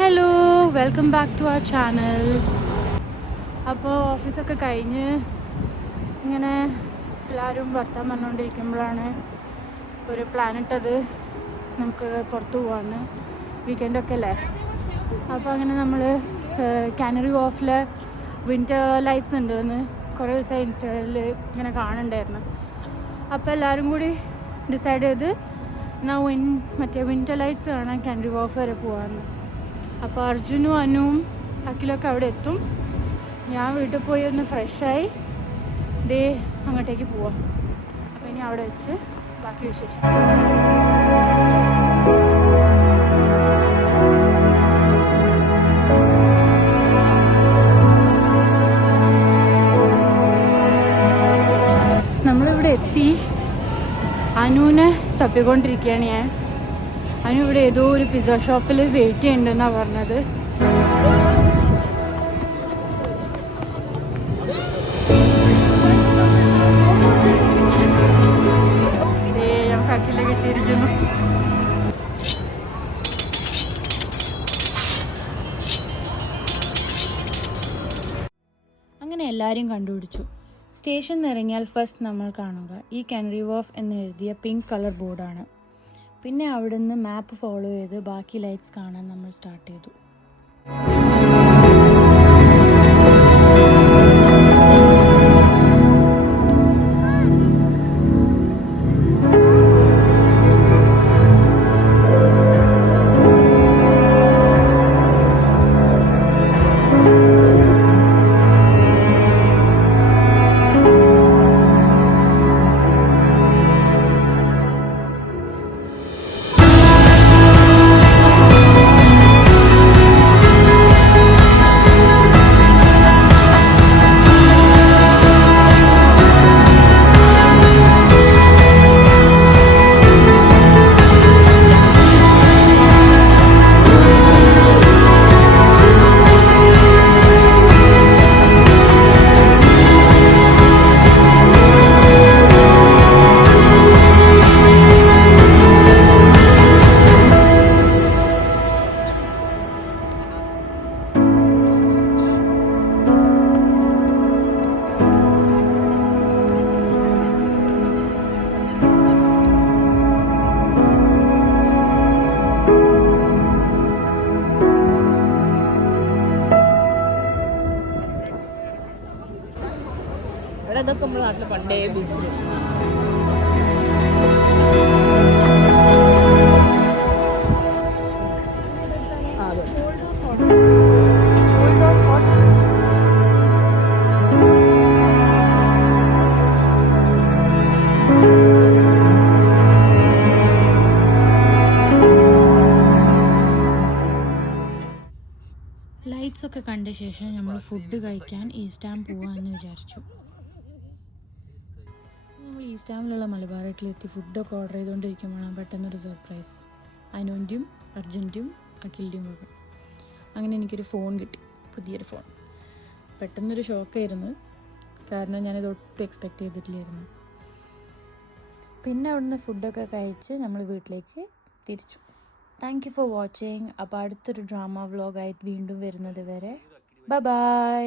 Hello, welcome back to our channel. അപ്പോൾ ഓഫീസൊക്കെ കഴിഞ്ഞ് ഇങ്ങനെ എല്ലാവരും വർത്താൻ പറഞ്ഞുകൊണ്ടിരിക്കുമ്പോഴാണ് ഒരു പ്ലാൻ ഇട്ടത് നമുക്ക് പുറത്ത് പോകാമെന്ന്. വീക്കെൻഡൊക്കെ അല്ലേ. അപ്പോൾ അങ്ങനെ നമ്മൾ കാനറി വോഫിൽ വിൻ്റർ ലൈറ്റ്സ് ഉണ്ടെന്ന് കുറേ ദിവസം ഇൻസ്റ്റയിൽ ഇങ്ങനെ കാണുന്നുണ്ടായിരുന്നു. അപ്പോൾ എല്ലാവരും കൂടി ഡിസൈഡ് ചെയ്ത് എന്നാൽ മറ്റേ വിൻ്റർ ലൈറ്റ്സ് കാണാൻ കാനറി വോഫ് വരെ പോകാമെന്ന്. അപ്പോൾ അർജുനും അനുവും അഖിലൊക്കെ അവിടെ എത്തും. ഞാൻ വീട്ടിൽ പോയി ഒന്ന് ഫ്രഷായി ദേ അങ്ങോട്ടേക്ക് പോവാം. അപ്പോൾ ഇനി അവിടെ വെച്ച് ബാക്കി വിശേഷം. നമ്മളിവിടെ എത്തി. അനുവിനെ തപ്പിക്കൊണ്ടിരിക്കുകയാണ് ഞാൻ. അനു ഇവിടെ ഏതോ ഒരു പിസ്സ ഷോപ്പിൽ വെയിറ്റ് ചെയ്യുന്നുണ്ടെന്നാണ് പറഞ്ഞത്. കിട്ടിയിരിക്കുന്നു. അങ്ങനെ എല്ലാവരെയും കണ്ടുപിടിച്ചു. സ്റ്റേഷൻ ഇറങ്ങിയാൽ ഫസ്റ്റ് നമ്മൾ കാണുക ഈ കാനറി വോഫ് എന്ന് എഴുതിയ പിങ്ക് കളർ ബോർഡാണ്. പിന്നെ അവിടുന്ന് മാപ്പ് ഫോളോ ചെയ്ത് ബാക്കി ലൈറ്റ്സ് കാണാൻ നമ്മൾ സ്റ്റാർട്ട് ചെയ്തു. ഇതൊക്കെ നമ്മുടെ നാട്ടിൽ പണ്ടേ ബീച്ചിൽ ലൈറ്റ്സ് ഒക്കെ കണ്ട ശേഷം നമ്മൾ ഫുഡ് കഴിക്കാൻ ഈസ്റ്റാം പോവാമെന്ന് വിചാരിച്ചു. നമ്മൾ ഈസ്റ്റാമിലുള്ള മലബാർ ഹോട്ടലിലെത്തി ഫുഡൊക്കെ ഓർഡർ ചെയ്തുകൊണ്ടിരിക്കുമ്പോഴാണ് പെട്ടെന്നൊരു സർപ്രൈസ്. അനുവിൻ്റെയും അർജുൻ്റെയും അഖിലിൻ്റെയും വക. അങ്ങനെ എനിക്കൊരു ഫോൺ കിട്ടി, പുതിയൊരു ഫോൺ. പെട്ടെന്നൊരു ഷോക്കായിരുന്നു, കാരണം ഞാനിത് ഒട്ടും എക്സ്പെക്റ്റ് ചെയ്തിട്ടില്ലായിരുന്നു. പിന്നെ അവിടുന്ന് ഫുഡൊക്കെ കഴിച്ച് നമ്മൾ വീട്ടിലേക്ക് തിരിച്ചു. Thank you for watching. അപ്പോൾ അടുത്തൊരു ഡ്രാമ വ്ളോഗായിട്ട് വീണ്ടും വരുന്നത് വരെ ബൈ ബൈ.